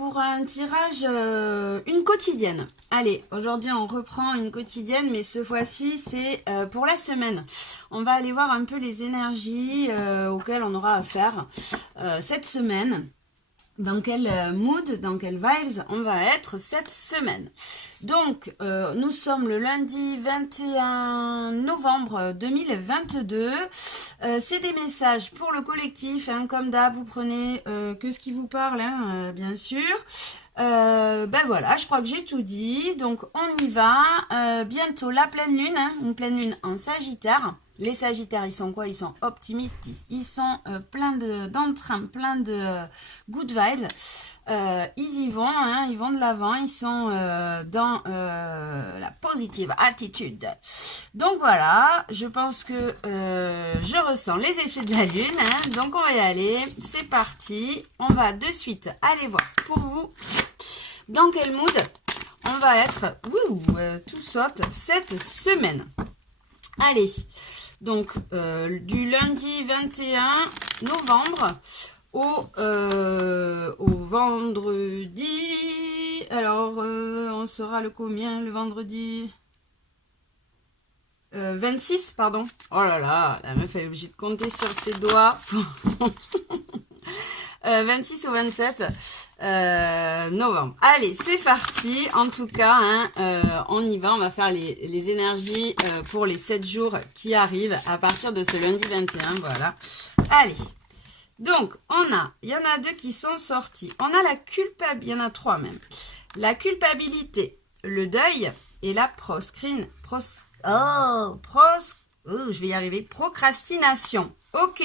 pour un tirage, une quotidienne. Allez, aujourd'hui on reprend une quotidienne, mais ce fois-ci c'est pour la semaine. On va aller voir un peu les énergies auxquelles on aura affaire cette semaine. Dans quel mood, dans quelles vibes on va être cette semaine. Donc, nous sommes le lundi 21 novembre 2022. C'est des messages pour le collectif, hein, comme d'hab, vous prenez que ce qui vous parle, hein, bien sûr. Ben voilà, je crois que j'ai tout dit. Donc, on y va. Bientôt la pleine lune, hein, une pleine lune en Sagittaire. Les Sagittaires, ils sont quoi? Ils sont optimistes, ils sont plein d'entrain, plein de good vibes. Ils y vont, hein, ils vont de l'avant, ils sont dans la positive attitude. Donc voilà, je pense que je ressens les effets de la lune, hein, donc on va y aller, c'est parti. On va de suite aller voir pour vous dans quel mood on va être, tout saute cette semaine. Allez, donc du lundi 21 novembre au vendredi. Alors, on sera le combien le vendredi 26, pardon. Oh là là, la meuf elle est obligée de compter sur ses doigts. 26 ou 27 novembre. Allez, c'est parti. En tout cas, hein, on y va. On va faire les énergies pour les 7 jours qui arrivent à partir de ce lundi 21. Voilà. Allez. Donc, il y en a 2 qui sont sortis. On a la culpabilité, il y en a 3 même. La culpabilité, le deuil et la je vais y arriver. Procrastination. Ok.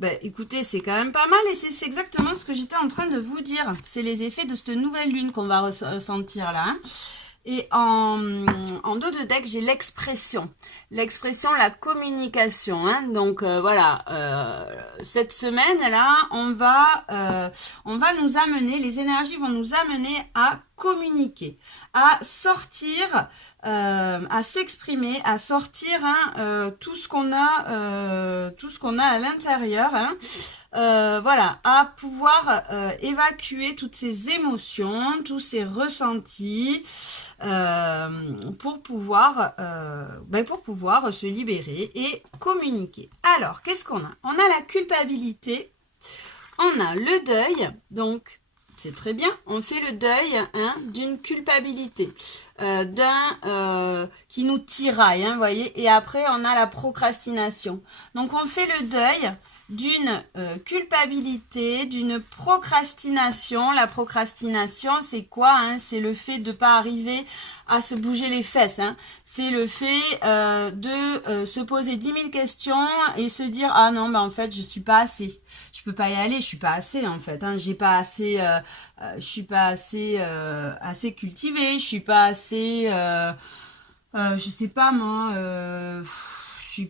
Ben, écoutez, c'est quand même pas mal et c'est exactement ce que j'étais en train de vous dire. C'est les effets de cette nouvelle lune qu'on va ressentir là. Hein. Et en dos de deck, j'ai l'expression. L'expression, la communication. Hein. Donc voilà, cette semaine-là, on va nous amener, les énergies vont nous amener à communiquer, à sortir, à s'exprimer, à sortir hein, tout ce qu'on a à l'intérieur. Hein. Voilà, à pouvoir évacuer toutes ces émotions, tous ces ressentis, pour pouvoir se libérer et communiquer. Alors, qu'est-ce qu'on a? On a la culpabilité, on a le deuil, donc c'est très bien, on fait le deuil hein, d'une culpabilité, qui nous tiraille, hein, voyez, et après on a la procrastination. Donc on fait le deuil d'une culpabilité, d'une procrastination. La procrastination, c'est quoi hein? C'est le fait de pas arriver à se bouger les fesses. Hein. C'est le fait de se poser 10 000 questions et se dire ah non, bah en fait je suis pas assez. Je peux pas y aller, je suis pas assez en fait. Hein. J'ai pas assez, je suis pas assez assez cultivée, je suis pas assez, je sais pas moi. Je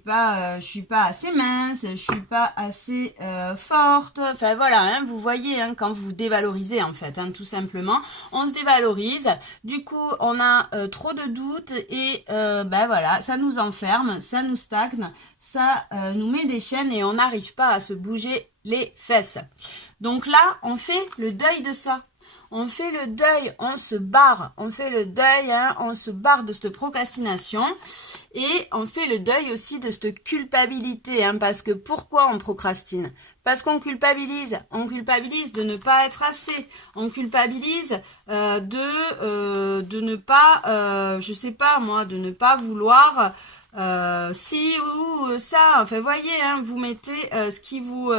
suis pas assez mince, je suis pas assez forte. Enfin voilà, hein, vous voyez hein, quand vous dévalorisez en fait, hein, tout simplement, on se dévalorise. Du coup, on a trop de doutes et ben voilà, ça nous enferme, ça nous stagne, ça nous met des chaînes et on n'arrive pas à se bouger les fesses. Donc là, on fait le deuil de ça. On fait le deuil, on se barre, on fait le deuil, hein, on se barre de cette procrastination et on fait le deuil aussi de cette culpabilité, hein, parce que pourquoi on procrastine? Parce qu'on culpabilise de ne pas être assez, on culpabilise de ne pas, je sais pas moi, de ne pas vouloir ci ou ça, enfin voyez, hein, vous mettez ce qui vous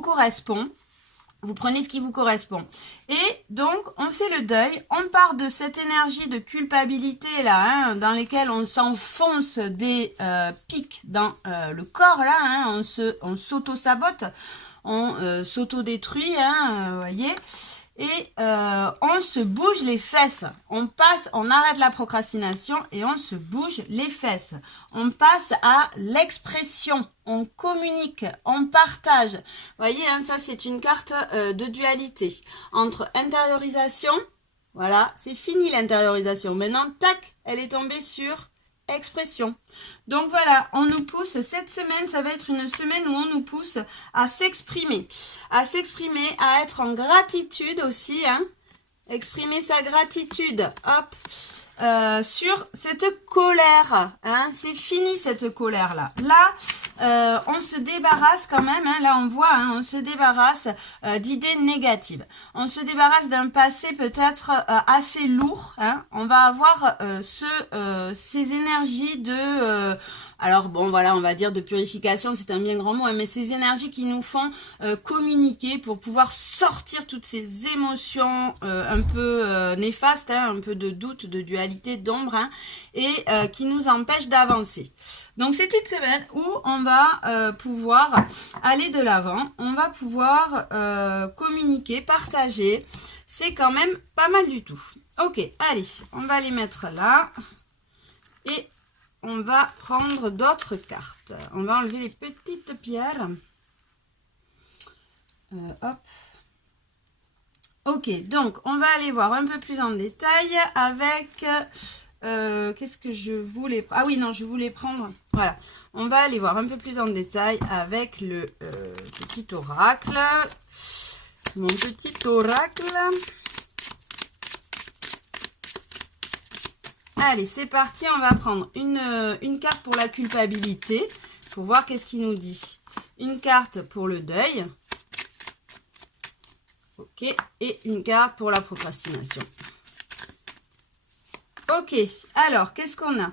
correspond. Vous prenez ce qui vous correspond. Et donc, on fait le deuil. On part de cette énergie de culpabilité là, hein, dans lesquelles on s'enfonce des pics dans le corps là. Hein, on s'auto-sabote, on s'auto-détruit, hein, voyez. Et on se bouge les fesses. On arrête la procrastination et on se bouge les fesses. On passe à l'expression. On communique, on partage. Vous voyez, hein, ça c'est une carte de dualité. Entre intériorisation, voilà, c'est fini l'intériorisation. Maintenant, tac, elle est tombée sur expression. Donc voilà, on nous pousse, cette semaine, ça va être une semaine où on nous pousse à s'exprimer, à être en gratitude aussi, hein. Exprimer sa gratitude, hop, sur cette colère, hein. C'est fini cette colère-là. Là, on se débarrasse quand même, hein. Là on voit, hein, on se débarrasse d'idées négatives. On se débarrasse d'un passé peut-être assez lourd, hein. On va avoir ces énergies de... alors bon, voilà, on va dire de purification, c'est un bien grand mot, hein, mais ces énergies qui nous font communiquer pour pouvoir sortir toutes ces émotions un peu néfastes, hein, un peu de doute, de dualité, d'ombre, hein, et qui nous empêchent d'avancer. Donc c'est une semaine où on va pouvoir aller de l'avant, on va pouvoir communiquer, partager. C'est quand même pas mal du tout. Ok, allez, on va les mettre là. Et on va prendre d'autres cartes. On va enlever les petites pierres. Hop. Ok, donc on va aller voir un peu plus en détail avec... qu'est-ce que je voulais... Ah oui, non, je voulais prendre... Voilà, on va aller voir un peu plus en détail avec le petit oracle. Mon petit oracle. Allez, c'est parti, on va prendre une carte pour la culpabilité, pour voir qu'est-ce qu'il nous dit. Une carte pour le deuil. Ok, et une carte pour la procrastination. Ok, alors, qu'est-ce qu'on a?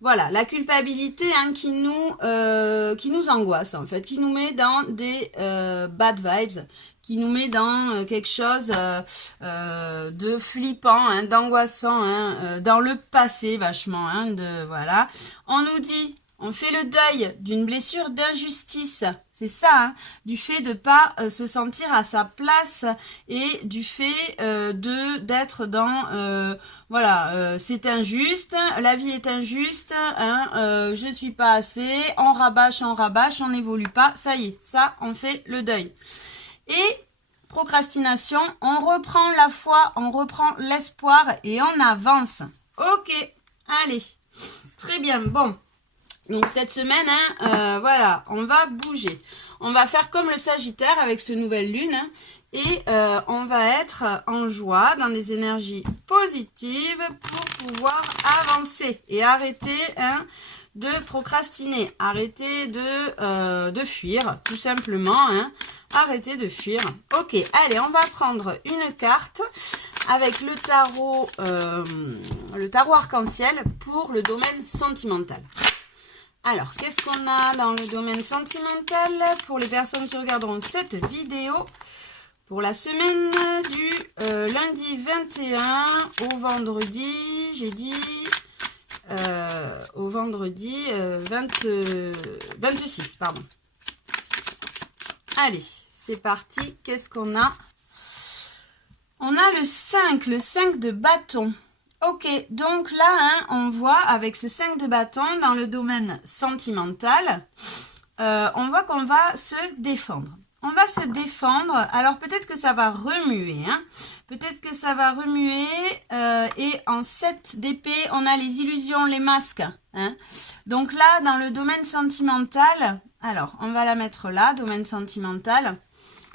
Voilà, la culpabilité, hein, qui nous angoisse, en fait, qui nous met dans des bad vibes, qui nous met dans quelque chose de flippant, hein, d'angoissant, hein, dans le passé vachement, hein, voilà. On nous dit, on fait le deuil d'une blessure d'injustice, c'est ça, hein, du fait de pas se sentir à sa place et du fait d'être dans, voilà, c'est injuste, la vie est injuste, hein, je suis pas assez, on rabâche, on n'évolue pas, ça y est, ça, on fait le deuil. Et procrastination, on reprend la foi, on reprend l'espoir et on avance. Ok, allez, très bien, bon. Donc cette semaine, hein, voilà, on va bouger. On va faire comme le Sagittaire avec cette nouvelle lune, hein, et on va être en joie, dans des énergies positives pour pouvoir avancer et arrêter, hein, de procrastiner, arrêter de fuir, tout simplement, hein, arrêter de fuir. Ok, allez, on va prendre une carte avec le tarot arc-en-ciel pour le domaine sentimental. Alors, qu'est-ce qu'on a dans le domaine sentimental pour les personnes qui regarderont cette vidéo pour la semaine du lundi 21 au vendredi, j'ai dit, au vendredi 26, pardon. Allez, c'est parti. Qu'est-ce qu'on a? On a le 5 de bâton. Ok, donc là, hein, on voit avec ce 5 de bâton dans le domaine sentimental, on voit qu'on va se défendre. On va se défendre, alors peut-être que ça va remuer, hein. Peut-être que ça va remuer, et en 7 d'épée, on a les illusions, les masques, hein. Donc là, dans le domaine sentimental, alors, on va la mettre là, domaine sentimental.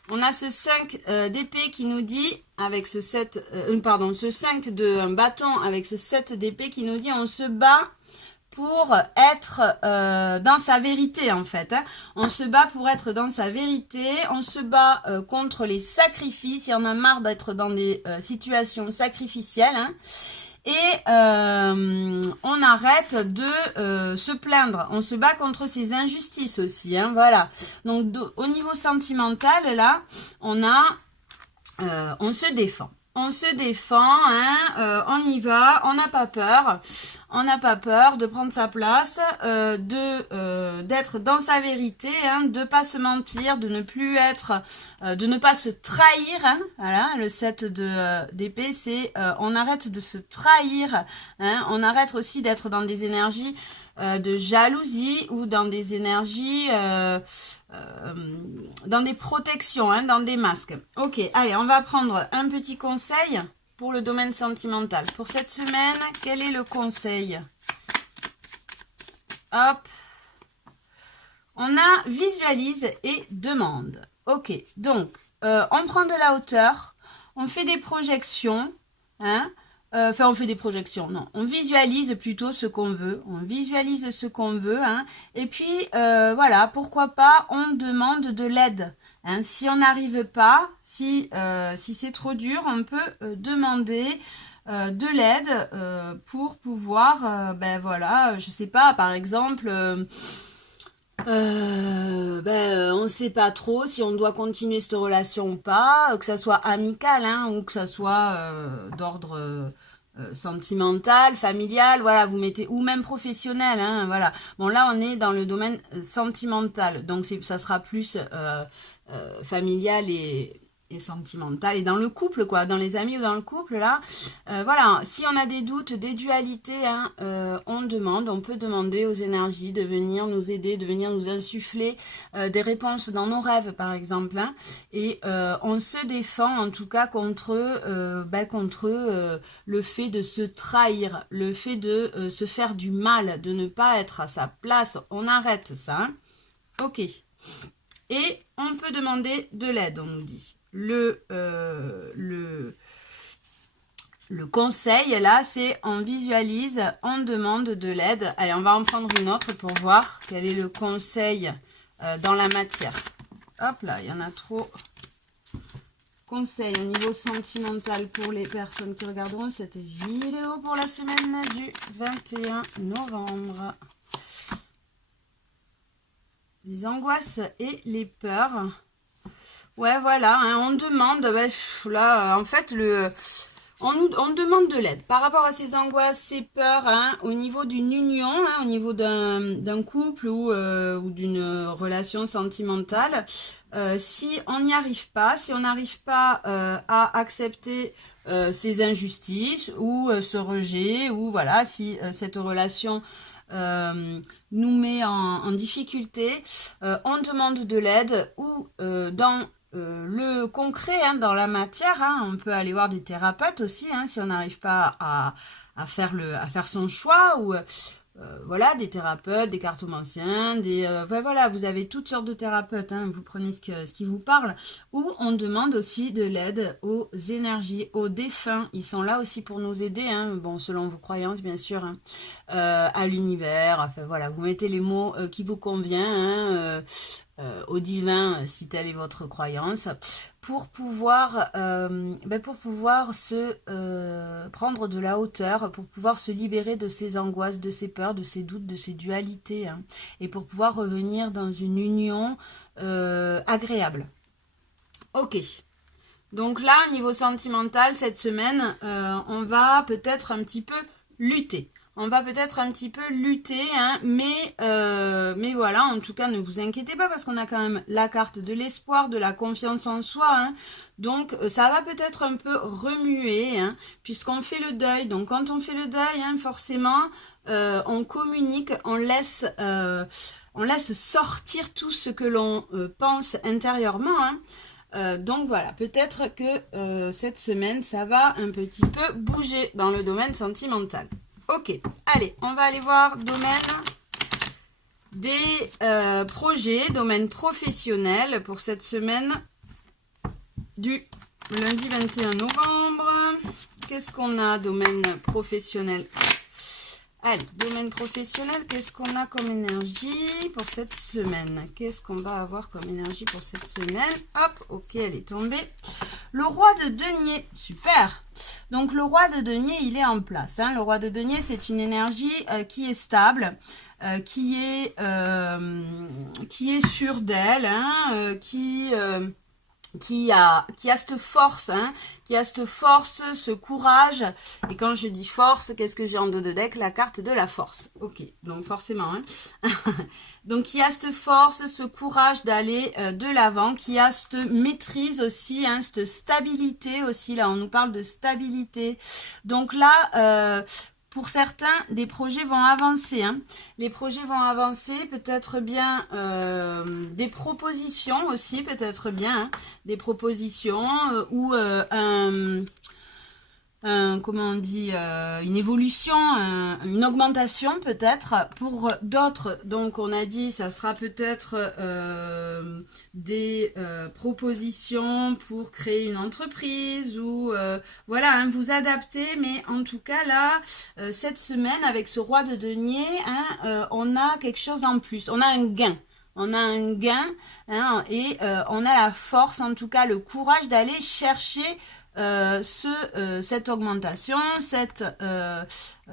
On a ce 5 d'épée qui nous dit, avec ce 7, ce 5 de bâton avec ce 7 d'épée qui nous dit on se bat pour être dans sa vérité en fait. Hein. On se bat pour être dans sa vérité, on se bat contre les sacrifices, il y en a marre d'être dans des situations sacrificielles. Hein. Et on arrête de se plaindre. On se bat contre ces injustices aussi. Hein, voilà. Donc au niveau sentimental, là, on se défend. On se défend, hein, on y va, on n'a pas peur. On n'a pas peur de prendre sa place, d'être dans sa vérité, hein, de pas se mentir, de ne plus être, de ne pas se trahir. Hein, voilà, le 7 d'épée, c'est on arrête de se trahir. Hein, on arrête aussi d'être dans des énergies de jalousie ou dans des énergies, dans des protections, hein, dans des masques. Ok, allez, on va prendre un petit conseil pour le domaine sentimental. Pour cette semaine, quel est le conseil? hop. On a visualise et demande. Ok, donc on prend de la hauteur, on fait des projections, hein. Enfin, on fait des projections, non. On visualise plutôt ce qu'on veut. On visualise ce qu'on veut, hein. Et puis, voilà, pourquoi pas, on demande de l'aide. Hein. Si on n'arrive pas, si c'est trop dur, on peut demander de l'aide pour pouvoir, ben voilà, je sais pas, par exemple... on sait pas trop si on doit continuer cette relation ou pas, que ça soit amical, hein, ou que ça soit d'ordre sentimental, familial, voilà, vous mettez, ou même professionnel, hein, voilà. Bon, là, on est dans le domaine sentimental, donc ça sera plus familial et sentimental, et dans le couple, quoi, dans les amis ou dans le couple, là, voilà, si on a des doutes, des dualités, hein, on peut demander aux énergies de venir nous aider, de venir nous insuffler des réponses dans nos rêves, par exemple, hein, et on se défend, en tout cas, contre le fait de se trahir, le fait de se faire du mal, de ne pas être à sa place, on arrête ça, hein. Ok. Et on peut demander de l'aide, on nous dit. Le conseil, là, c'est on visualise, on demande de l'aide. Allez, on va en prendre une autre pour voir quel est le conseil dans la matière. Hop là, il y en a trop. Conseil au niveau sentimental pour les personnes qui regarderont cette vidéo pour la semaine du 21 novembre. Les angoisses et les peurs. Ouais, voilà, hein, on demande, là, en fait, on demande de l'aide par rapport à ces angoisses, ces peurs, hein, au niveau d'une union, hein, au niveau d'un couple ou d'une relation sentimentale. Si on n'y arrive pas, si on n'arrive pas à accepter ces injustices ou ce rejet, ou voilà, si cette relation nous met en difficulté, on demande de l'aide ou dans le concret, hein, dans la matière, hein, on peut aller voir des thérapeutes aussi, hein, si on n'arrive pas à faire son choix, ou voilà, des thérapeutes, des cartomanciens, voilà, vous avez toutes sortes de thérapeutes, hein, vous prenez ce qui vous parle, ou on demande aussi de l'aide aux énergies, aux défunts, ils sont là aussi pour nous aider, hein, bon, selon vos croyances, bien sûr, hein, à l'univers, enfin voilà, vous mettez les mots qui vous convient, hein, au divin, si telle est votre croyance, pour pouvoir se prendre de la hauteur, pour pouvoir se libérer de ces angoisses, de ces peurs, de ces doutes, de ces dualités, hein, et pour pouvoir revenir dans une union agréable. Ok. Donc là, au niveau sentimental, cette semaine, on va peut-être un petit peu lutter. On va peut-être un petit peu lutter, hein, mais voilà, en tout cas, ne vous inquiétez pas parce qu'on a quand même la carte de l'espoir, de la confiance en soi, hein, donc ça va peut-être un peu remuer, hein, puisqu'on fait le deuil. Donc quand on fait le deuil, hein, forcément, on communique, on laisse sortir tout ce que l'on pense intérieurement, hein. Donc voilà, peut-être que cette semaine, ça va un petit peu bouger dans le domaine sentimental. Ok, allez, on va aller voir domaine des projets, domaine professionnel pour cette semaine du lundi 21 novembre. Qu'est-ce qu'on a, domaine professionnel? Allez, domaine professionnel, qu'est-ce qu'on a comme énergie pour cette semaine? Qu'est-ce qu'on va avoir comme énergie pour cette semaine? Hop, ok, elle est tombée. Le roi de denier, super. Donc le roi de denier, il est en place, hein. Le roi de denier, c'est une énergie qui est stable, qui est sûre d'elle, hein, qui a cette force, hein, qui a cette force, ce courage. Et quand je dis force, qu'est-ce que j'ai en dos de deck? La carte de la force. Ok, donc forcément, hein. Donc qui a cette force, ce courage d'aller de l'avant, qui a cette maîtrise aussi, hein, cette stabilité aussi. Là, on nous parle de stabilité. Donc là, pour certains, des projets vont avancer, hein. Les projets vont avancer, peut-être bien des propositions aussi, peut-être bien, hein, des propositions ou comment on dit, une évolution, une augmentation peut-être. Pour d'autres, donc on a dit, ça sera peut-être des propositions pour créer une entreprise ou voilà, hein, vous adaptez. Mais en tout cas là, cette semaine avec ce roi de denier, hein, on a quelque chose en plus, on a un gain. On a un gain, hein, et on a la force, en tout cas le courage d'aller chercher cette augmentation,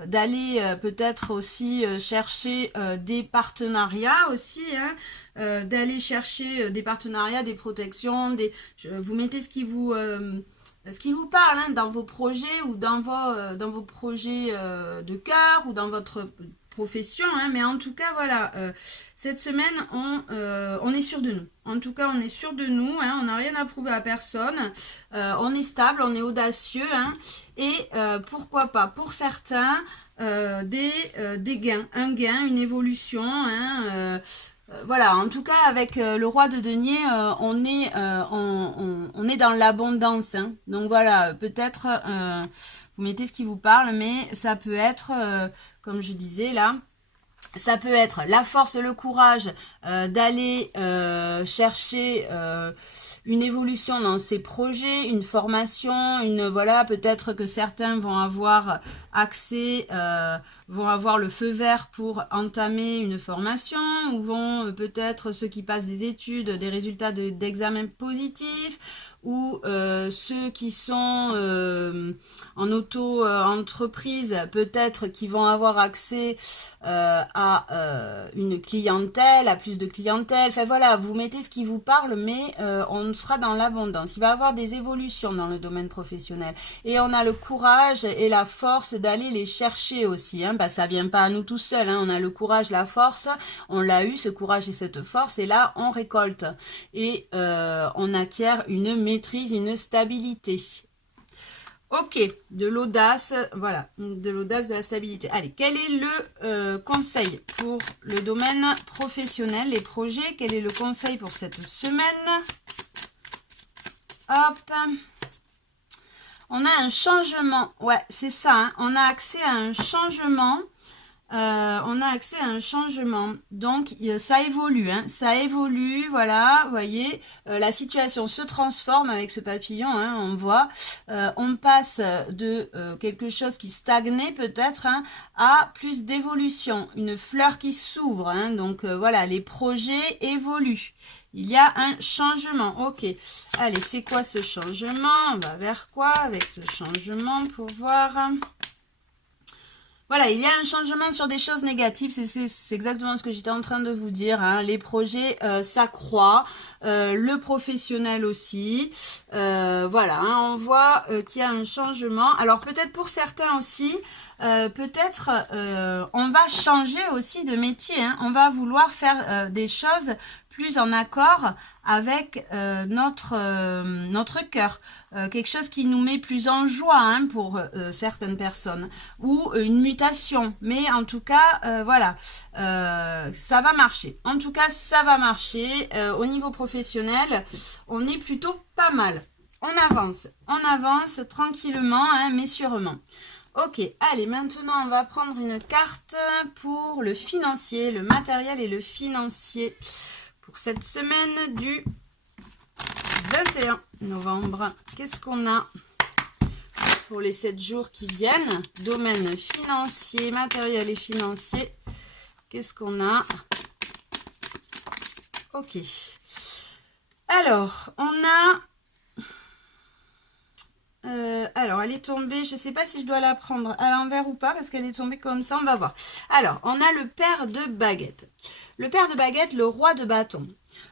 d'aller peut-être aussi chercher des partenariats aussi, hein, d'aller chercher des partenariats, des protections, vous mettez ce qui vous parle, hein, dans vos projets ou dans vos projets de cœur ou dans votre profession, hein, mais en tout cas voilà, cette semaine on est sûr de nous. En tout cas on est sûr de nous, hein, on n'a rien à prouver à personne, on est stable, on est audacieux, hein, et pourquoi pas pour certains des gains, un gain, une évolution, hein, voilà, en tout cas avec le roi de denier, on est dans l'abondance, hein. Donc voilà, peut-être vous mettez ce qui vous parle, mais ça peut être, comme je disais là, ça peut être la force, le courage d'aller chercher une évolution dans ses projets, une formation, voilà, peut-être que certains vont avoir accès, vont avoir le feu vert pour entamer une formation, ou vont peut-être ceux qui passent des études, des résultats d'examen positifs, ou ceux qui sont en auto-entreprise, peut-être qui vont avoir accès à une clientèle, à plus de clientèle. Enfin voilà, vous mettez ce qui vous parle, mais on sera dans l'abondance. Il va y avoir des évolutions dans le domaine professionnel. Et on a le courage et la force d'aller les chercher aussi, hein. Bah, ça vient pas à nous tout seuls, hein. On a le courage, la force, on l'a eu, ce courage et cette force, et là on récolte. Et on acquiert une maîtrise, une stabilité. Ok, de l'audace, voilà, de l'audace, de la stabilité. Allez, quel est le conseil pour le domaine professionnel, les projets? Quel est le conseil pour cette semaine? Hop, on a un changement, ouais, c'est ça, hein. On a accès à un changement. Donc ça évolue, hein, ça évolue, voilà, vous voyez, la situation se transforme avec ce papillon, hein, on voit, on passe de quelque chose qui stagnait peut-être, hein, à plus d'évolution, une fleur qui s'ouvre, hein, donc voilà, les projets évoluent. Il y a un changement, ok. Allez, c'est quoi ce changement? On va vers quoi avec ce changement pour voir? Voilà, il y a un changement sur des choses négatives, c'est exactement ce que j'étais en train de vous dire, hein. Les projets s'accroissent, le professionnel aussi, voilà, hein, on voit qu'il y a un changement. Alors peut-être pour certains aussi, peut-être on va changer aussi de métier, hein. On va vouloir faire des choses plus en accord avec notre cœur, quelque chose qui nous met plus en joie, hein, pour certaines personnes, ou une mutation, mais en tout cas voilà, ça va marcher, en tout cas ça va marcher. Au niveau professionnel, on est plutôt pas mal, on avance tranquillement, hein, mais sûrement. Ok, allez, maintenant on va prendre une carte pour le financier, le matériel et le financier pour cette semaine du 21 novembre. Qu'est-ce qu'on a pour les 7 jours qui viennent? Domaine financier, matériel et financier. Qu'est-ce qu'on a? Ok. Alors, on a... alors, elle est tombée, je ne sais pas si je dois la prendre à l'envers ou pas, parce qu'elle est tombée comme ça, on va voir. Alors, on a le père de baguette. Le père de baguette, le roi de bâton.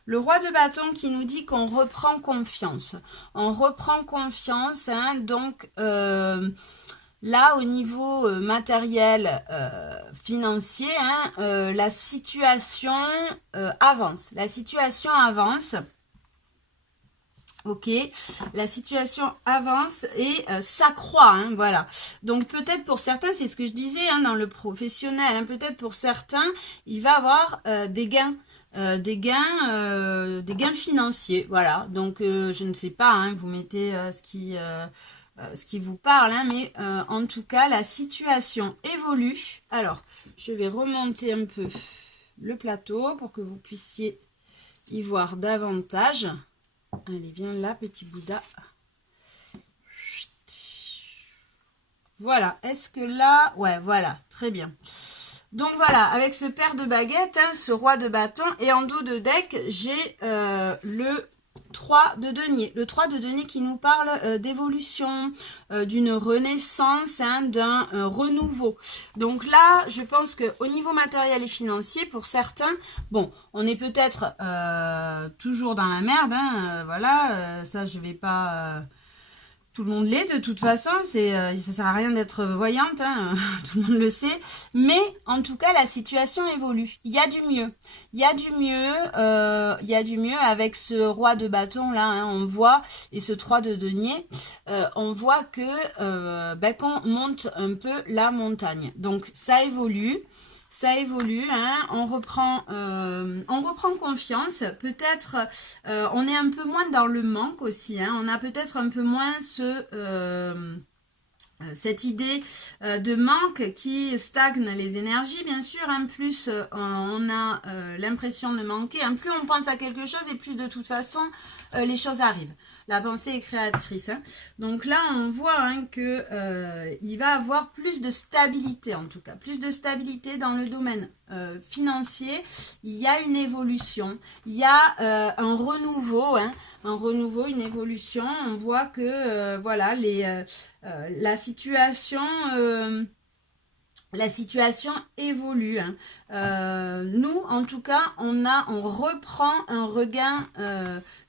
Le roi de bâton qui nous dit qu'on reprend confiance. On reprend confiance, hein, donc là, au niveau matériel, financier, hein, la situation avance. La situation avance. Ok, la situation avance et s'accroît, hein, voilà. Donc peut-être pour certains, c'est ce que je disais, hein, dans le professionnel, hein, peut-être pour certains, il va avoir des gains. Des gains financiers, voilà. Donc je ne sais pas, hein, vous mettez ce qui ce qui vous parle, hein, mais en tout cas, la situation évolue. Alors, je vais remonter un peu le plateau pour que vous puissiez y voir davantage. Allez, viens là, petit Bouddha. Voilà, est-ce que là... Ouais, voilà, très bien. Donc voilà, avec ce paire de baguettes, hein, ce roi de bâton, et en dos de deck, j'ai le 3 de denier. Le 3 de denier qui nous parle d'évolution, d'une renaissance, hein, d'un renouveau. Donc là, je pense qu'au niveau matériel et financier, pour certains, bon, on est peut-être toujours dans la merde, hein, voilà, ça je vais pas... Tout le monde l'est de toute façon, ça sert à rien d'être voyante, hein, tout le monde le sait. Mais en tout cas, la situation évolue. Il y a du mieux. Il y a du mieux, il y a du mieux avec ce roi de bâton là, hein, on voit, et ce 3 de denier, on voit que qu'on monte un peu la montagne. Donc ça évolue. Ça évolue, hein, on reprend confiance, peut-être on est un peu moins dans le manque aussi, hein, on a peut-être un peu moins cette idée de manque qui stagne les énergies, bien sûr, hein, plus on a l'impression de manquer, hein, plus on pense à quelque chose et plus de toute façon les choses arrivent. La pensée est créatrice, hein. Donc là on voit, hein, que il va avoir plus de stabilité, en tout cas plus de stabilité dans le domaine financier. Il y a une évolution, il y a un renouveau, hein, une évolution. On voit que voilà, la situation évolue, hein. Nous, en tout cas, on reprend un regain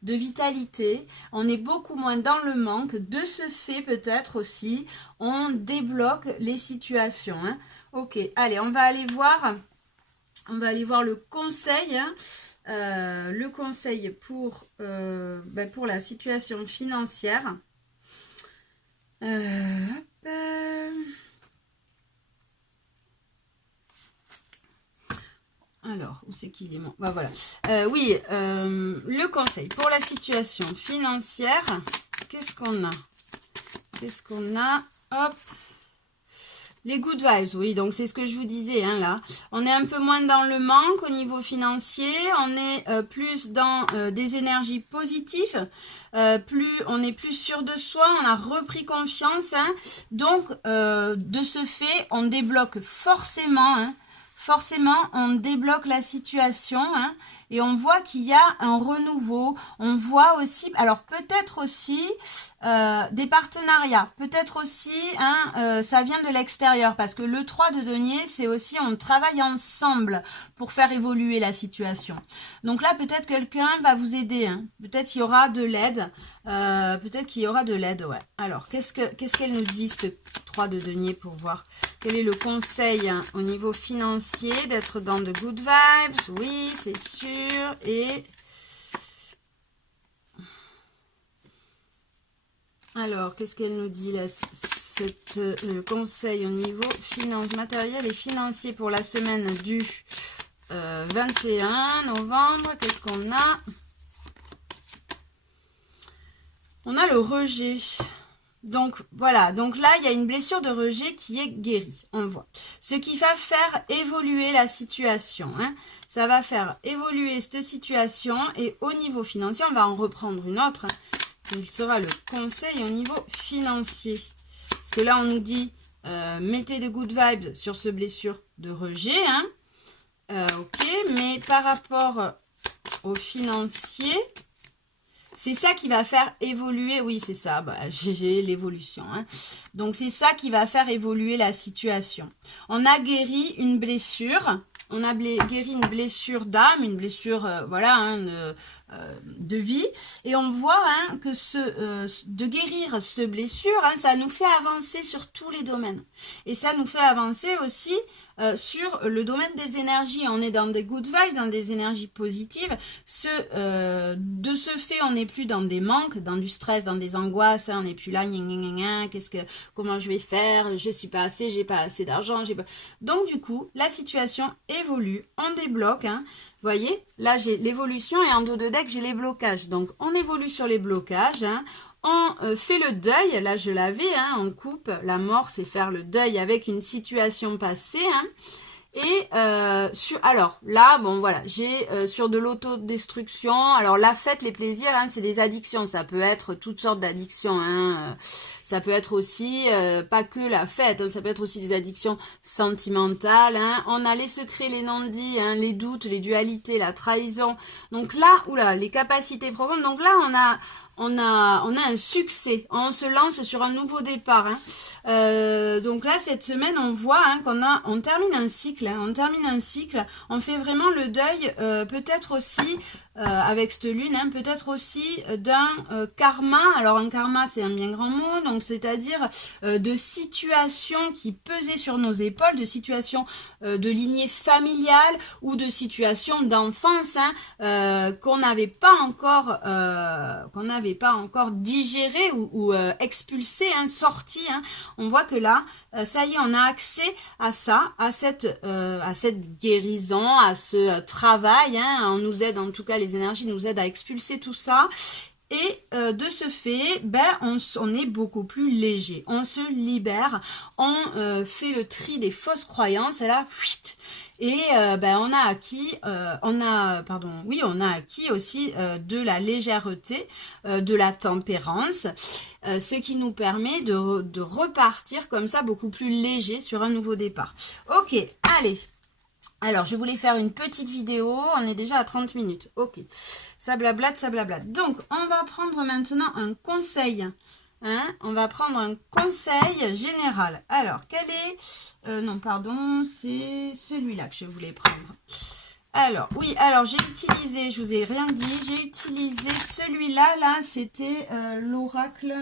de vitalité. On est beaucoup moins dans le manque. De ce fait, peut-être aussi, on débloque les situations, hein. Ok, allez, on va aller voir le conseil, hein. Le conseil pour la situation financière. Alors, où c'est qu'il est mon... Bah voilà. Oui, le conseil pour la situation financière. Qu'est-ce qu'on a? Hop. Les good vibes, oui, donc c'est ce que je vous disais, hein, là. On est un peu moins dans le manque au niveau financier, on est plus dans des énergies positives, on est plus sûr de soi, on a repris confiance, hein. Donc, de ce fait, on débloque forcément, hein, on débloque la situation, hein, et on voit qu'il y a un renouveau. On voit aussi, alors peut-être aussi des partenariats, peut-être aussi, hein, ça vient de l'extérieur, parce que le 3 de denier, c'est aussi on travaille ensemble pour faire évoluer la situation. Donc là, peut-être quelqu'un va vous aider, hein. Peut-être il y aura de l'aide, ouais. Alors, qu'est-ce qu'elle nous dit, ce 3 de denier, pour voir quel est le conseil, hein, au niveau financier, d'être dans de good vibes? Oui, c'est sûr. Et alors, qu'est-ce qu'elle nous dit là, le conseil au niveau finance matérielle et financier pour la semaine du 21 novembre? Qu'est-ce qu'on a? On a le rejet. Donc voilà, donc là il y a une blessure de rejet qui est guérie, on voit. Ce qui va faire évoluer la situation, hein. Ça va faire évoluer cette situation, et au niveau financier, on va en reprendre une autre, hein. Quel sera le conseil au niveau financier? Parce que là on nous dit mettez de good vibes sur ce blessure de rejet, hein. Ok, mais par rapport au financier, c'est ça qui va faire évoluer, oui c'est ça, j'ai l'évolution, hein. Donc c'est ça qui va faire évoluer la situation. On a guéri une blessure, guéri une blessure d'âme, une blessure, voilà, hein, de vie, et on voit, hein, que de guérir cette blessure, hein, ça nous fait avancer sur tous les domaines. Et ça nous fait avancer aussi sur le domaine des énergies. On est dans des good vibes, dans des énergies positives. De ce fait, on n'est plus dans des manques, dans du stress, dans des angoisses, hein, on n'est plus là, comment je vais faire, je suis pas assez, j'ai pas assez d'argent, Donc du coup, la situation évolue, on débloque, hein. Vous voyez, là j'ai l'évolution, et en dos de deck j'ai les blocages. Donc on évolue sur les blocages, hein. on fait le deuil. Là, je l'avais, hein, on coupe. La mort, c'est faire le deuil avec une situation passée, hein. Et alors là, bon voilà, j'ai sur de l'autodestruction. Alors la fête, les plaisirs, hein, c'est des addictions. Ça peut être toutes sortes d'addictions, hein. Ça peut être aussi pas que la fête, hein, ça peut être aussi des addictions sentimentales, hein. On a les secrets, les non-dits, hein, les doutes, les dualités, la trahison. Donc là, oula, les capacités profondes. Donc là, on a un succès, on se lance sur un nouveau départ, hein. Donc là cette semaine on voit, hein, on termine un cycle, hein, on fait vraiment le deuil, peut-être aussi avec cette lune, hein, peut-être aussi d'un karma. Alors un karma c'est un bien grand mot, donc c'est-à-dire de situations qui pesaient sur nos épaules, de situations de lignée familiale ou de situations d'enfance, hein, qu'on n'avait pas encore digéré ou expulsé, hein, sorti, hein. On voit que là, ça y est, on a accès à ça, à cette guérison, à ce travail, hein. On nous aide, en tout cas les énergies nous aident à expulser tout ça. Et de ce fait, on est beaucoup plus léger, on se libère, on fait le tri des fausses croyances, et là, et on a acquis, on a acquis aussi de la légèreté, de la tempérance, ce qui nous permet de repartir comme ça beaucoup plus léger sur un nouveau départ. Ok, allez. Alors, je voulais faire une petite vidéo, on est déjà à 30 minutes. Ok, ça blablate, ça blablate. Donc, on va prendre maintenant un conseil. Hein, on va prendre un conseil général. Alors, quel est... non, pardon, c'est celui-là que je voulais prendre. Alors, oui, alors j'ai utilisé, je vous ai rien dit, j'ai utilisé celui-là, là, c'était l'oracle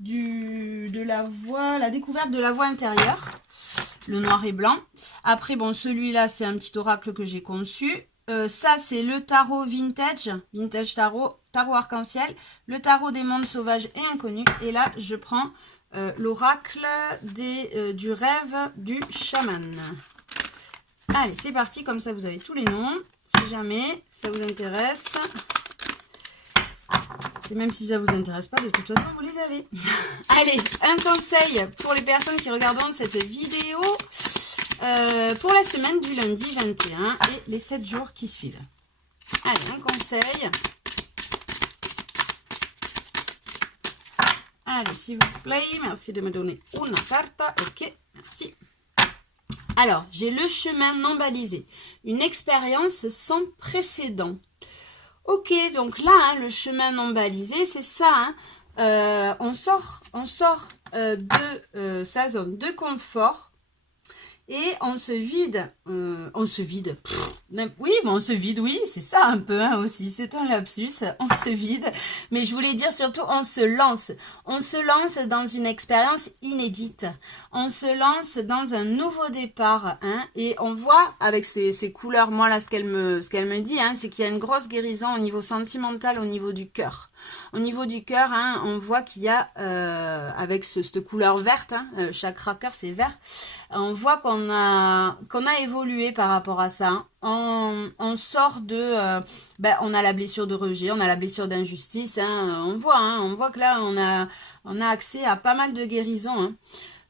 de la voix, la découverte de la voix intérieure. Le noir et blanc. Après, bon, celui-là, c'est un petit oracle que j'ai conçu. Ça, c'est le tarot vintage tarot arc-en-ciel, le tarot des mondes sauvages et inconnus. Et là, je prends l'oracle du rêve du chaman. Allez, c'est parti, comme ça, vous avez tous les noms. Si jamais ça vous intéresse. Et même si ça vous intéresse pas, de toute façon, vous les avez. Allez, un conseil pour les personnes qui regarderont cette vidéo pour la semaine du lundi 21 et les 7 jours qui suivent. Allez, un conseil. Allez, s'il vous plaît, merci de me donner une carte. Ok, merci. Alors, j'ai le chemin non balisé. Une expérience sans précédent. Ok, donc là, hein, le chemin non balisé, c'est ça. Hein, on sort de sa zone de confort et on se vide. Oui, mais on se vide, oui, c'est ça un peu hein, aussi. C'est un lapsus, on se vide. Mais je voulais dire surtout, on se lance. On se lance dans une expérience inédite. On se lance dans un nouveau départ. Hein, et on voit avec ces couleurs, moi là, ce qu'elle me dit, hein, c'est qu'il y a une grosse guérison au niveau sentimental, au niveau du cœur. Au niveau du cœur, hein, on voit qu'il y a, avec cette couleur verte, hein, chakra cœur c'est vert, on voit qu'on a évolué par rapport à ça. Hein. On sort de... on a la blessure de rejet, on a la blessure d'injustice. Hein, on voit que là, on a accès à pas mal de guérisons. Hein.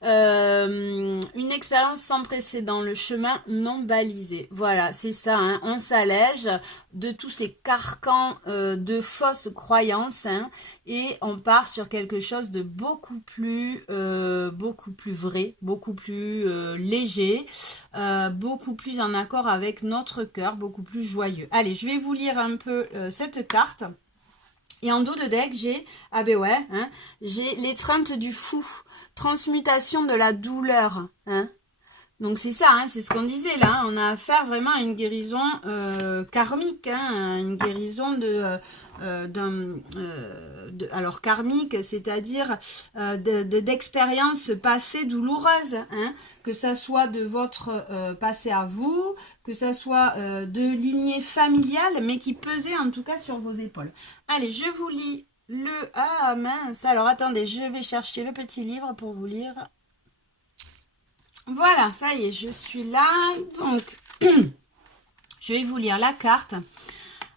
Une expérience sans précédent, le chemin non balisé. Voilà, c'est ça. Hein. On s'allège de tous ces carcans de fausses croyances hein, et on part sur quelque chose de beaucoup plus vrai, beaucoup plus léger, beaucoup plus en accord avec notre cœur, beaucoup plus joyeux. Allez, je vais vous lire un peu cette carte. Et en dos de deck, j'ai, hein, j'ai l'étreinte du fou, transmutation de la douleur. Hein. Donc c'est ça, hein, c'est ce qu'on disait là. Hein, on a affaire vraiment à une guérison karmique, hein, une guérison alors karmique, c'est-à-dire d'expériences passées douloureuses, hein, que ça soit de votre passé à vous, que ça soit de lignée familiale, mais qui pesait en tout cas sur vos épaules. Allez, je vous lis ah mince, alors attendez, je vais chercher le petit livre pour vous lire. Voilà, ça y est, je suis là. Donc, je vais vous lire la carte.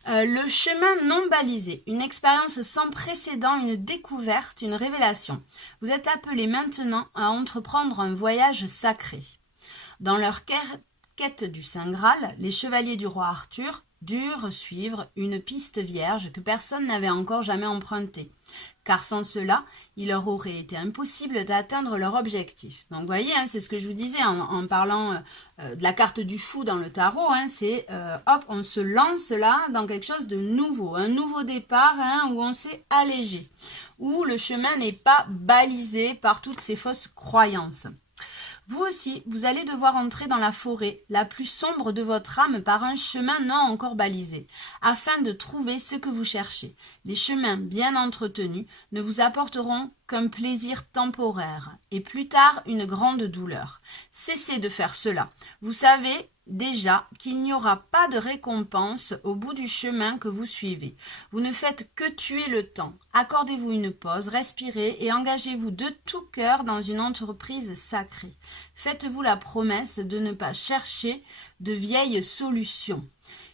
Le chemin non balisé, une expérience sans précédent, une découverte, une révélation. Vous êtes appelés maintenant à entreprendre un voyage sacré. Dans leur quête du Saint Graal, les chevaliers du roi Arthur durent suivre une piste vierge que personne n'avait encore jamais empruntée, car sans cela, il leur aurait été impossible d'atteindre leur objectif. Donc vous voyez, hein, c'est ce que je vous disais en parlant de la carte du fou dans le tarot, hein, c'est hop, on se lance là dans quelque chose de nouveau, un nouveau départ, hein, où on s'est allégé, où le chemin n'est pas balisé par toutes ces fausses croyances. Vous aussi, vous allez devoir entrer dans la forêt, la plus sombre de votre âme, par un chemin non encore balisé, afin de trouver ce que vous cherchez. Les chemins bien entretenus ne vous apporteront qu'un plaisir temporaire, et plus tard une grande douleur. Cessez de faire cela. Vous savez déjà qu'il n'y aura pas de récompense au bout du chemin que vous suivez. Vous ne faites que tuer le temps. Accordez-vous une pause, respirez et engagez-vous de tout cœur dans une entreprise sacrée. Faites-vous la promesse de ne pas chercher de vieilles solutions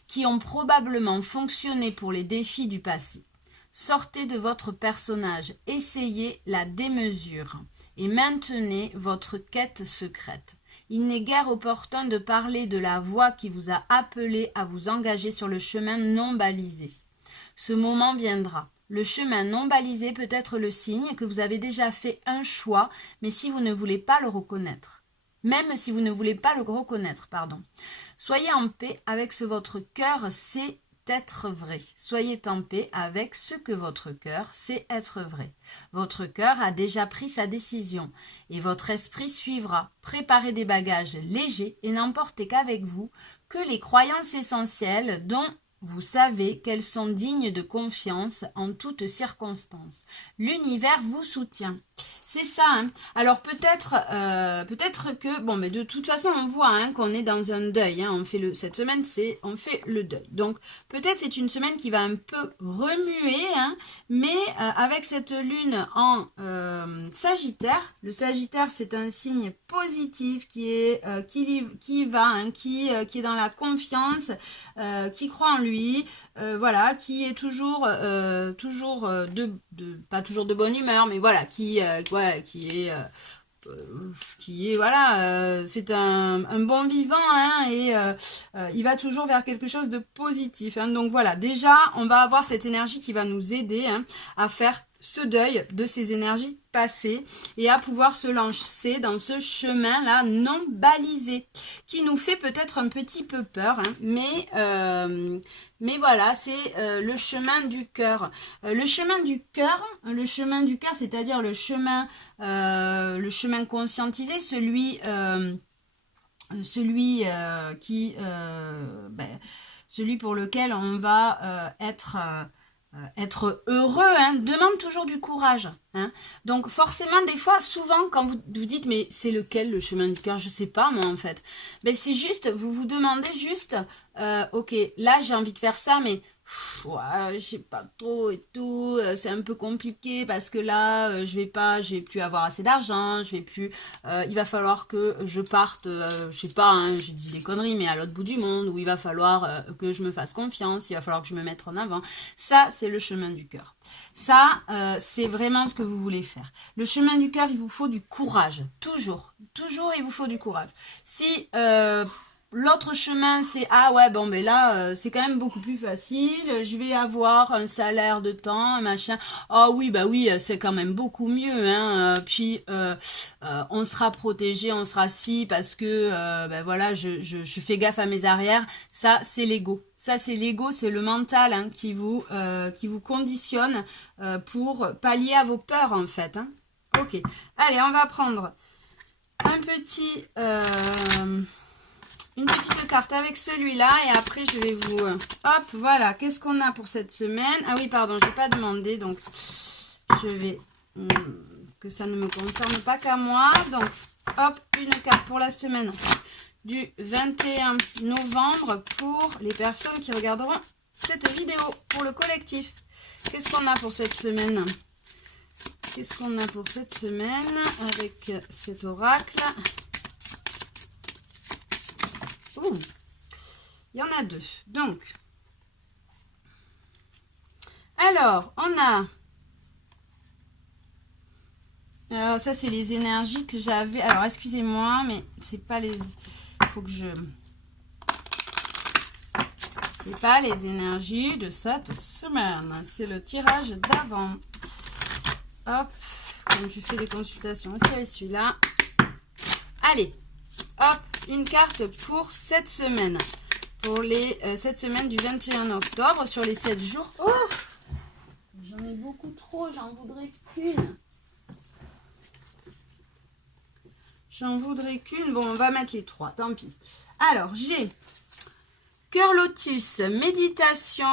qui ont probablement fonctionné pour les défis du passé. Sortez de votre personnage, essayez la démesure et maintenez votre quête secrète. Il n'est guère opportun de parler de la voie qui vous a appelé à vous engager sur le chemin non balisé. Ce moment viendra. Le chemin non balisé peut être le signe que vous avez déjà fait un choix, mais si vous ne voulez pas le reconnaître. Même si vous ne voulez pas le reconnaître, pardon. Soyez en paix avec ce que votre cœur sait être vrai. Soyez en paix avec ce que votre cœur sait être vrai. Votre cœur a déjà pris sa décision et votre esprit suivra. Préparez des bagages légers et n'emportez qu'avec vous que les croyances essentielles dont vous savez qu'elles sont dignes de confiance en toutes circonstances. L'univers vous soutient. C'est ça. Hein. Alors peut-être que bon, mais de toute façon on voit hein, qu'on est dans un deuil. Hein. Cette semaine on fait le deuil. Donc peut-être c'est une semaine qui va un peu remuer, hein, mais avec cette lune en Sagittaire. Le Sagittaire c'est un signe positif qui est qui va, hein, qui est dans la confiance, qui croit en lui, voilà, qui est toujours pas toujours de bonne humeur, mais voilà, qui est voilà, c'est un bon vivant hein, et il va toujours vers quelque chose de positif. Hein. Donc voilà, déjà on va avoir cette énergie qui va nous aider hein, à faire ce deuil de ces énergies passées et à pouvoir se lancer dans ce chemin là non balisé qui nous fait peut-être un petit peu peur hein, mais voilà, c'est le chemin du cœur. Le chemin du cœur, c'est-à-dire le chemin conscientisé, celui pour lequel on va être heureux, hein, demande toujours du courage. Hein. Donc forcément, des fois, souvent, quand vous dites, mais c'est lequel le chemin du cœur? Je sais pas, moi, en fait. Ben, c'est juste, vous vous demandez juste, ok, là, j'ai envie de faire ça, mais ouais, je sais pas trop et tout, c'est un peu compliqué parce que là, je vais plus avoir assez d'argent, il va falloir que je parte, je sais pas, hein, je dis des conneries, mais à l'autre bout du monde, où il va falloir que je me fasse confiance, il va falloir que je me mette en avant. Ça, c'est le chemin du cœur. Ça, c'est vraiment ce que vous voulez faire. Le chemin du cœur, il vous faut du courage, toujours, il vous faut du courage. Si l'autre chemin, c'est ah ouais, bon, ben là, c'est quand même beaucoup plus facile. Je vais avoir un salaire de temps, un machin. Ah oui, bah oui, c'est quand même beaucoup mieux. Hein. Puis, on sera protégé, on sera si parce que, ben voilà, je fais gaffe à mes arrières. Ça, c'est l'ego. Ça, c'est l'ego, c'est le mental hein, qui vous conditionne pour pallier à vos peurs, en fait. Hein. Ok. Allez, on va prendre une petite carte avec celui-là et après je vais vous... hop, voilà, qu'est-ce qu'on a pour cette semaine? Ah oui, pardon, je n'ai pas demandé, donc je vais... que ça ne me concerne pas qu'à moi. Donc, hop, une carte pour la semaine du 21 novembre pour les personnes qui regarderont cette vidéo, pour le collectif. Qu'est-ce qu'on a pour cette semaine? Qu'est-ce qu'on a pour cette semaine avec cet oracle? Ouh, il y en a deux. Donc, Alors, on a... Alors, ça, c'est les énergies que j'avais. Alors, excusez-moi, mais c'est pas les... Il faut que je... C'est pas les énergies de cette semaine. C'est le tirage d'avant. Hop. Comme je fais les consultations aussi avec celui-là. Allez. Hop. Une carte pour cette semaine. Pour les cette semaine du 21 octobre. Sur les 7 jours. Oh! J'en ai beaucoup trop. J'en voudrais qu'une. J'en voudrais qu'une. Bon, on va mettre les 3. Tant pis. Alors, j'ai... Cœur lotus, méditation,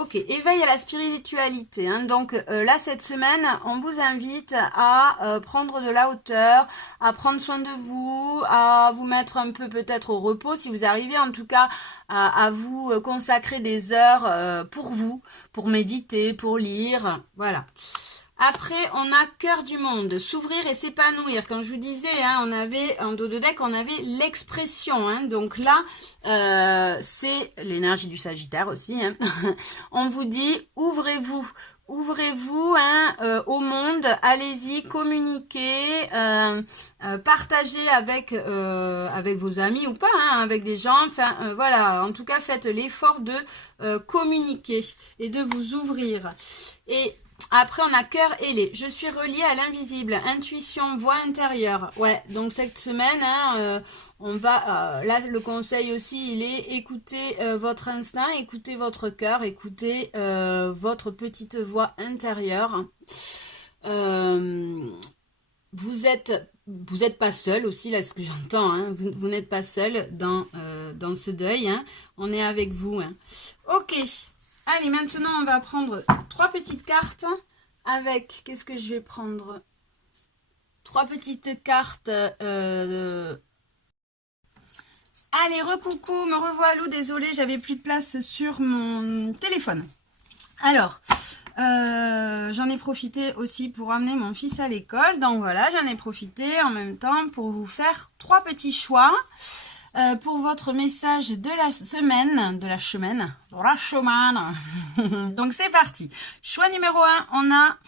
ok, éveil à la spiritualité. Hein, donc là, cette semaine, on vous invite à prendre de la hauteur, à prendre soin de vous, à vous mettre un peu peut-être au repos, si vous arrivez en tout cas à vous consacrer des heures pour vous, pour méditer, pour lire, voilà. Après, on a cœur du monde, s'ouvrir et s'épanouir. Comme je vous disais, hein, on avait en dos de deck, on avait l'expression. Hein, donc là, c'est l'énergie du Sagittaire aussi. Hein. On vous dit, ouvrez-vous. Ouvrez-vous hein, au monde, allez-y, communiquez, partagez avec vos amis ou pas, hein, avec des gens. Enfin, voilà, en tout cas, faites l'effort de communiquer et de vous ouvrir. Et après, on a cœur ailé. Je suis reliée à l'invisible. Intuition, voix intérieure. Ouais, donc cette semaine, hein, on va... là, le conseil aussi, il est écoutez votre instinct, écoutez votre cœur, écoutez votre petite voix intérieure. Vous êtes pas seul aussi, là, ce que j'entends. Hein, vous n'êtes pas seul dans ce deuil. Hein, on est avec vous. Hein. Ok. Allez, maintenant, on va prendre 3 petites cartes avec... Qu'est-ce que je vais prendre? 3 petites cartes. Allez, recoucou, me revoilà. Désolée, j'avais plus de place sur mon téléphone. Alors, j'en ai profité aussi pour amener mon fils à l'école. Donc voilà, j'en ai profité en même temps pour vous faire 3 petits choix. Pour votre message de la semaine, Donc c'est parti. Choix numéro 1, on a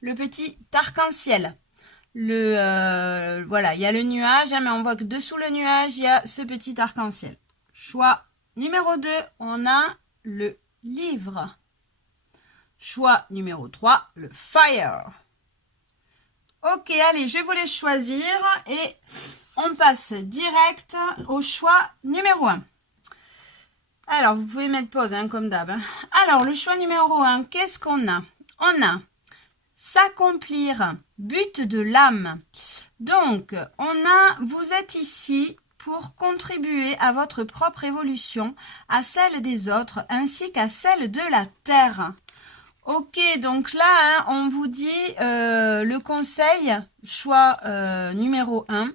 le petit arc-en-ciel. Voilà, il y a le nuage, hein, mais on voit que dessous le nuage, il y a ce petit arc-en-ciel. Choix numéro 2, on a le livre. Choix numéro 3, le fire. Ok, allez, je vous laisse choisir et on passe direct au choix numéro 1. Alors, vous pouvez mettre pause, hein, comme d'hab. Hein. Alors, le choix numéro 1, qu'est-ce qu'on a? On a s'accomplir, but de l'âme. Donc, vous êtes ici pour contribuer à votre propre évolution, à celle des autres, ainsi qu'à celle de la Terre. Ok, donc là, hein, on vous dit le conseil, choix numéro 1.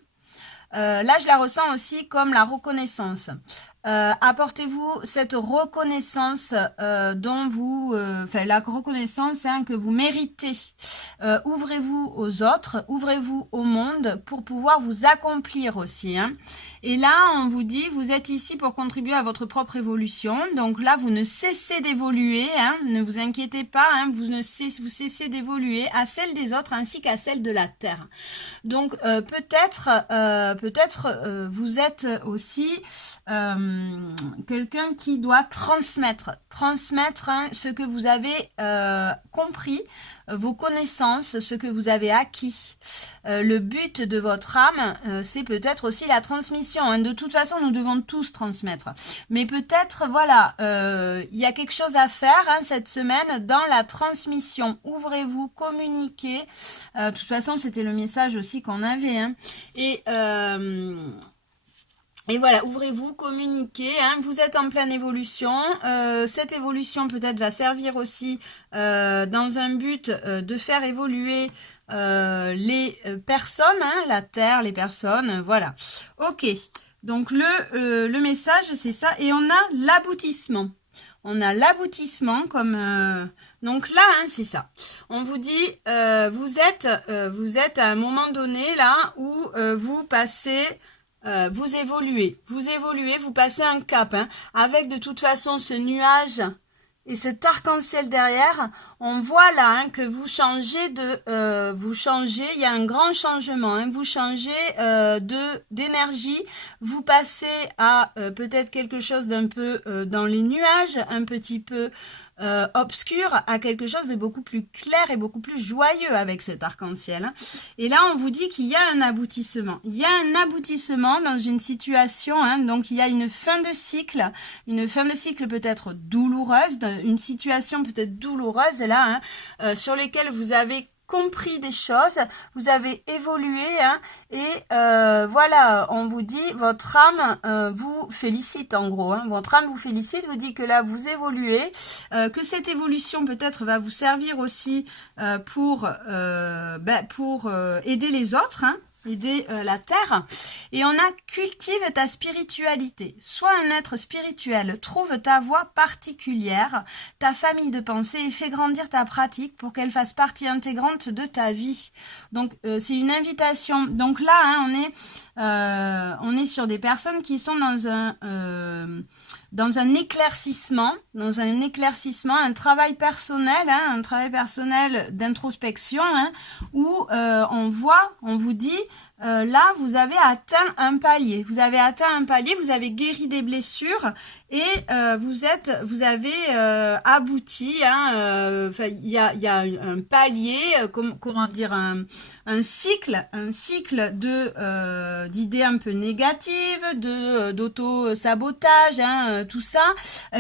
Là, je la ressens aussi comme la reconnaissance. Apportez-vous cette reconnaissance dont vous... la reconnaissance hein, que vous méritez. Ouvrez-vous aux autres, ouvrez-vous au monde pour pouvoir vous accomplir aussi. Hein. Et là, on vous dit, vous êtes ici pour contribuer à votre propre évolution. Donc là, vous ne cessez d'évoluer. Hein, ne vous inquiétez pas, hein, vous cessez d'évoluer à celle des autres ainsi qu'à celle de la Terre. Donc peut-être vous êtes aussi quelqu'un qui doit transmettre hein, ce que vous avez compris, vos connaissances, ce que vous avez acquis. Le but de votre âme, c'est peut-être aussi la transmission. Hein. De toute façon, nous devons tous transmettre. Mais peut-être, voilà, il y a quelque chose à faire hein, cette semaine dans la transmission. Ouvrez-vous, communiquez. De toute façon, c'était le message aussi qu'on avait. Hein. Et voilà, ouvrez-vous, communiquez, hein, vous êtes en pleine évolution. Cette évolution peut-être va servir aussi dans un but de faire évoluer les personnes, hein, la Terre, les personnes, voilà. Ok, donc le message c'est ça et on a l'aboutissement. On a l'aboutissement comme... donc là, hein, c'est ça. On vous dit, vous êtes à un moment donné là où vous passez... vous évoluez, vous passez un cap, hein, avec de toute façon ce nuage et cet arc-en-ciel derrière, on voit là hein, que vous changez il y a un grand changement, hein, vous changez d'énergie, vous passez à peut-être quelque chose d'un peu dans les nuages, un petit peu obscur, à quelque chose de beaucoup plus clair et beaucoup plus joyeux avec cet arc-en-ciel. Hein. Et là, on vous dit qu'il y a un aboutissement. Il y a un aboutissement dans une situation, hein, donc il y a une fin de cycle peut-être douloureuse, une situation peut-être douloureuse là, hein, sur lesquelles vous avez compris des choses, vous avez évolué hein, et voilà, on vous dit, votre âme vous félicite en gros, hein, votre âme vous félicite, vous dit que là vous évoluez, que cette évolution peut-être va vous servir aussi pour aider les autres, hein, aider la terre, et on a cultive ta spiritualité, sois un être spirituel, trouve ta voie particulière, ta famille de pensée et fais grandir ta pratique pour qu'elle fasse partie intégrante de ta vie. Donc c'est une invitation. Donc là hein, on est sur des personnes qui sont dans un éclaircissement, un travail personnel, hein, un travail personnel d'introspection, hein, où on vous dit, là vous avez atteint un palier, vous avez guéri des blessures et vous avez abouti, hein, il y a un palier, comment dire, un cycle de d'idées un peu négatives, d'auto-sabotage, hein, tout ça,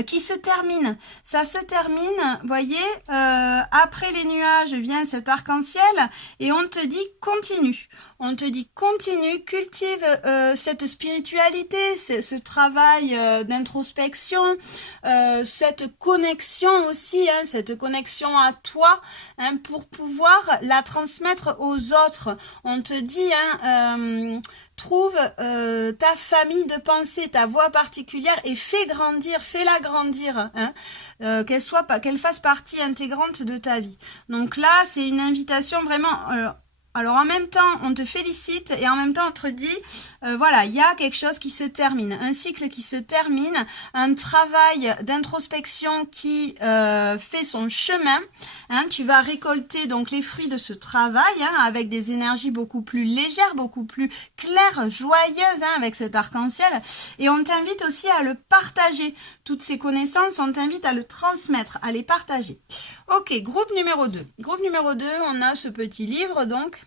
qui se termine. Ça se termine, voyez, après les nuages vient cet arc-en-ciel et on te dit continue. On te dit continue, cultive cette spiritualité, ce travail d'introspection, cette connexion aussi, hein, cette connexion à toi, hein, pour pouvoir la transmettre aux autres. On te dit, hein, trouve ta famille de pensée, ta voix particulière et fais-la grandir, hein, qu'elle fasse partie intégrante de ta vie. Donc là, c'est une invitation vraiment. Alors en même temps, on te félicite et en même temps, on te dit, voilà, il y a quelque chose qui se termine, un cycle qui se termine, un travail d'introspection qui fait son chemin. Hein, tu vas récolter donc les fruits de ce travail hein, avec des énergies beaucoup plus légères, beaucoup plus claires, joyeuses hein, avec cet arc-en-ciel. Et on t'invite aussi à le partager. Toutes ces connaissances, on t'invite à le transmettre, à les partager. Ok, groupe numéro 2. Groupe numéro 2, on a ce petit livre donc.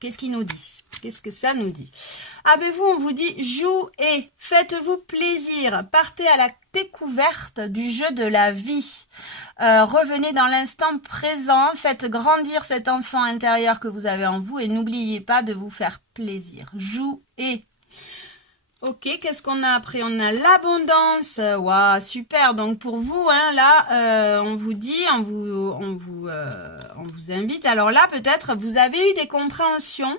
Qu'est-ce qu'il nous dit? Qu'est-ce que ça nous dit? Ah ben vous, on vous dit jouez, faites-vous plaisir, partez à la découverte du jeu de la vie. Revenez dans l'instant présent, faites grandir cet enfant intérieur que vous avez en vous et n'oubliez pas de vous faire plaisir. Jouez. Ok, qu'est-ce qu'on a après? On a l'abondance. Waouh, super. Donc pour vous, hein, là, on vous dit, on vous invite. Alors là, peut-être, vous avez eu des compréhensions.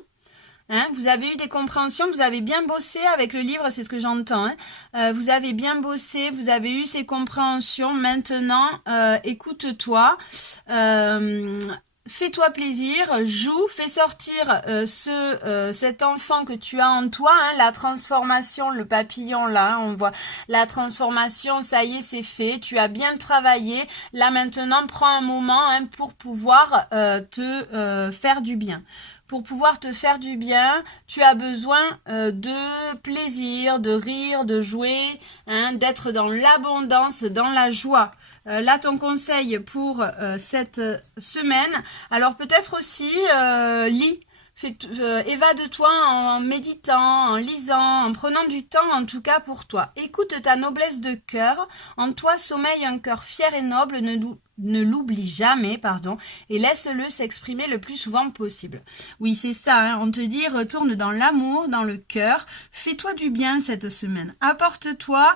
Hein, vous avez eu des compréhensions, vous avez bien bossé avec le livre, c'est ce que j'entends. Hein. Vous avez bien bossé, vous avez eu ces compréhensions. Maintenant, écoute-toi. Fais-toi plaisir, joue, fais sortir cet enfant que tu as en toi, hein, la transformation, le papillon là, on voit la transformation, ça y est, c'est fait, tu as bien travaillé. Là maintenant, prends un moment hein, pour pouvoir te faire du bien. Pour pouvoir te faire du bien, tu as besoin de plaisir, de rire, de jouer, hein, d'être dans l'abondance, dans la joie. Là, ton conseil pour cette semaine, alors peut-être aussi lis. Évade-toi en méditant, en lisant, en prenant du temps en tout cas pour toi. Écoute ta noblesse de cœur. En toi sommeille un cœur fier et noble. Ne l'oublie jamais, et laisse-le s'exprimer le plus souvent possible. Oui, c'est ça, hein, on te dit, retourne dans l'amour, dans le cœur, fais-toi du bien cette semaine. Apporte-toi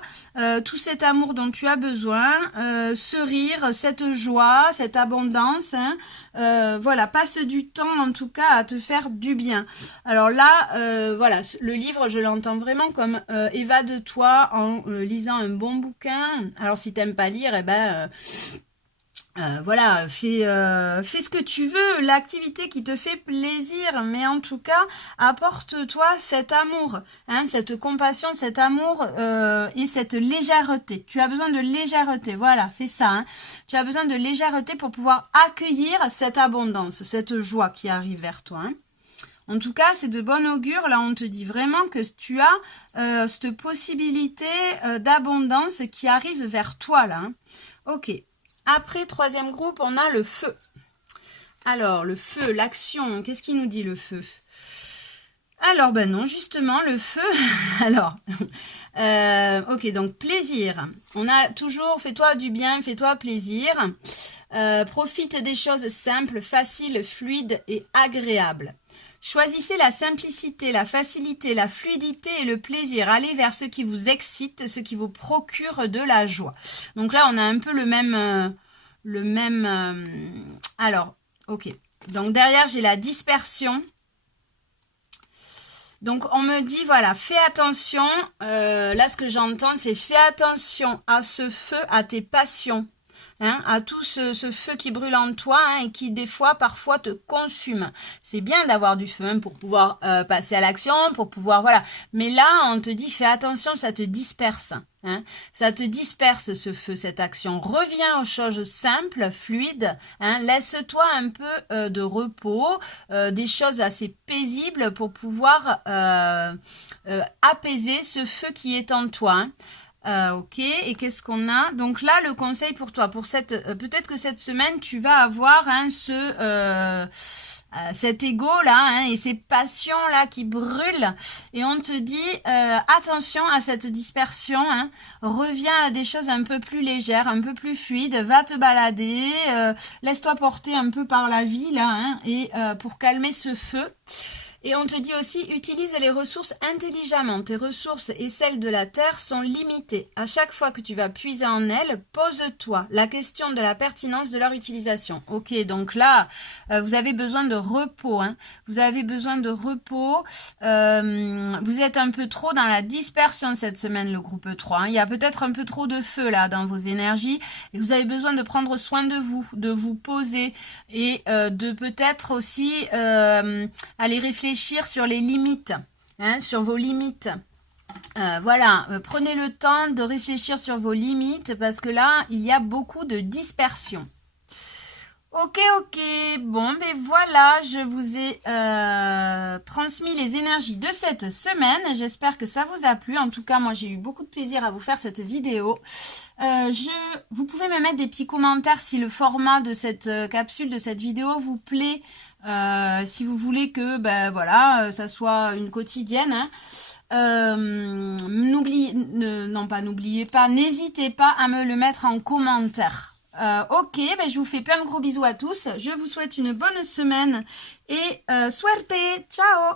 tout cet amour dont tu as besoin, ce rire, cette joie, cette abondance, hein, voilà, passe du temps en tout cas à te faire du bien. Alors là, voilà, le livre, je l'entends vraiment comme évade-toi en lisant un bon bouquin. Alors si t'aimes pas lire, Voilà, fais ce que tu veux, l'activité qui te fait plaisir, mais en tout cas, apporte-toi cet amour, hein, cette compassion, cet amour et cette légèreté. Tu as besoin de légèreté, voilà, c'est ça. Hein. Tu as besoin de légèreté pour pouvoir accueillir cette abondance, cette joie qui arrive vers toi. Hein. En tout cas, c'est de bon augure. Là, on te dit vraiment que tu as cette possibilité d'abondance qui arrive vers toi, là. Hein. Ok. Après, troisième groupe, on a le feu. Alors, le feu, l'action, qu'est-ce qu'il nous dit le feu? Alors, ben non, justement, le feu, alors, ok, donc plaisir. On a toujours, fais-toi du bien, fais-toi plaisir. Profite des choses simples, faciles, fluides et agréables. Choisissez la simplicité, la facilité, la fluidité et le plaisir. Allez vers ce qui vous excite, ce qui vous procure de la joie. Donc là, on a un peu le même... alors, ok. Donc derrière, j'ai la dispersion. Donc on me dit, voilà, fais attention. Là, ce que j'entends, c'est fais attention à ce feu, à tes passions. Hein, à tout ce feu qui brûle en toi hein, et qui des fois parfois te consume. C'est bien d'avoir du feu hein, pour pouvoir passer à l'action, pour pouvoir voilà. Mais là on te dit fais attention, ça te disperse. Hein, ça te disperse ce feu, cette action. Reviens aux choses simples, fluides. Hein, laisse-toi un peu de repos, des choses assez paisibles pour pouvoir apaiser ce feu qui est en toi. Hein. Ok, et qu'est-ce qu'on a? Donc là, le conseil pour toi, pour cette, peut-être que cette semaine, tu vas avoir hein, cet ego là hein, et ces passions là qui brûlent. Et on te dit attention à cette dispersion. Hein, reviens à des choses un peu plus légères, un peu plus fluides. Va te balader, laisse-toi porter un peu par la vie là, hein, et pour calmer ce feu. Et on te dit aussi, utilise les ressources intelligemment. Tes ressources et celles de la Terre sont limitées. À chaque fois que tu vas puiser en elles, pose-toi la question de la pertinence de leur utilisation. Ok, donc là, vous avez besoin de repos. Hein. Vous avez besoin de repos. Vous êtes un peu trop dans la dispersion cette semaine, le groupe 3. Hein. Il y a peut-être un peu trop de feu là dans vos énergies. Et vous avez besoin de prendre soin de vous poser et de peut-être aussi aller réfléchir sur les limites, hein, sur vos limites. Voilà, prenez le temps de réfléchir sur vos limites parce que là, il y a beaucoup de dispersion. Ok, bon, ben voilà, je vous ai transmis les énergies de cette semaine. J'espère que ça vous a plu. En tout cas, moi, j'ai eu beaucoup de plaisir à vous faire cette vidéo. Vous pouvez me mettre des petits commentaires si le format de cette capsule, de cette vidéo vous plaît. Si vous voulez que, ben voilà, ça soit une quotidienne. Hein. N'oubliez pas, n'hésitez pas à me le mettre en commentaire. Ok, ben je vous fais plein de gros bisous à tous. Je vous souhaite une bonne semaine et suerte. Ciao.